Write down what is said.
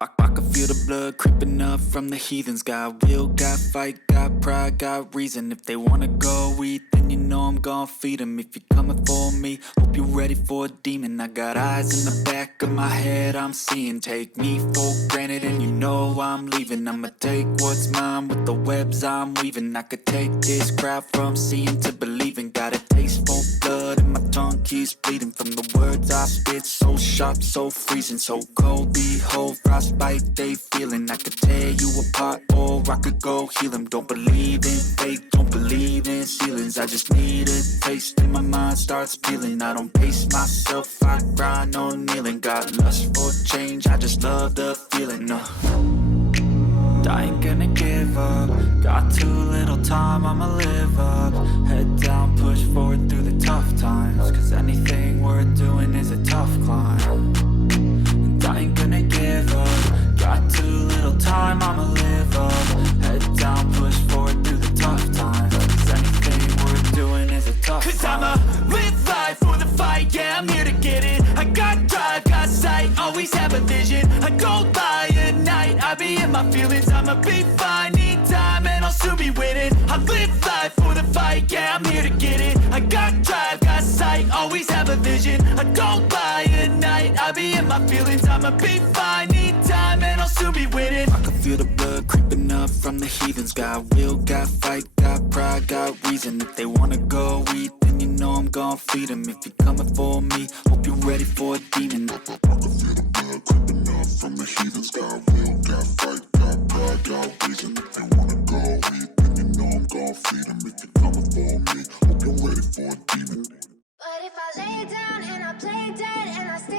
I can feel the blood creeping up from the heathens. Got will, got fight, got pride, got reason. If they wanna go eat, then you know I'm gon' feed them. If you're coming for me, hope you're ready for a demon. I got eyes in the back of my head, I'm seeing. Take me for granted and you know I'm leaving. I'ma take what's mine with the webs I'm weaving. I could take this crowd from seeing to believing. Got a taste for blood and my tongue keeps bleeding. From the words I spit, so sharp, so freezing. So cold, behold, frostbite they feeling. I could tear you apart or I could go heal them. Don't believe in fate, don't believe in ceilings. I just need a taste and my mind starts peeling. I don't pace myself, I grind on kneeling. Got lust for change, I just love the feeling. I ain't gonna give up. Got too little time, I'ma live up. Head down, push forward through the tough times. Cause anything worth doing is a tough climb. And I ain't gonna give up. Got too little time, I'ma live up. Head down, push forward through the tough times. Cause anything worth doing is a tough climb. Cause I'ma live life for the fight, yeah, I'm here to get it. I got drive, got sight, always have a vision. I go by at night, I be in my feelings. I'ma be fine, need time, and I'll soon be winning. I live life for the fight, yeah, I'm here to get it. I got drive, got sight, always have a vision. I go by at night, I be in my feelings. I'ma be fine, need time, and I'll soon be winning. I can feel the blood creeping up from the heathens. Got will, got fight, got pride, got reason. If they wanna go eat, then you know I'm gon' feed them. If you're coming for me, hope you're ready for a demon. I can feel the blood creeping up from the heathens. Got will, got fight, got pride, got reason. If they wanna go eat, then you know I'm gon' feed them. If you're coming for me, hope you're ready for a demon. But if I lay down and I play dead and I stay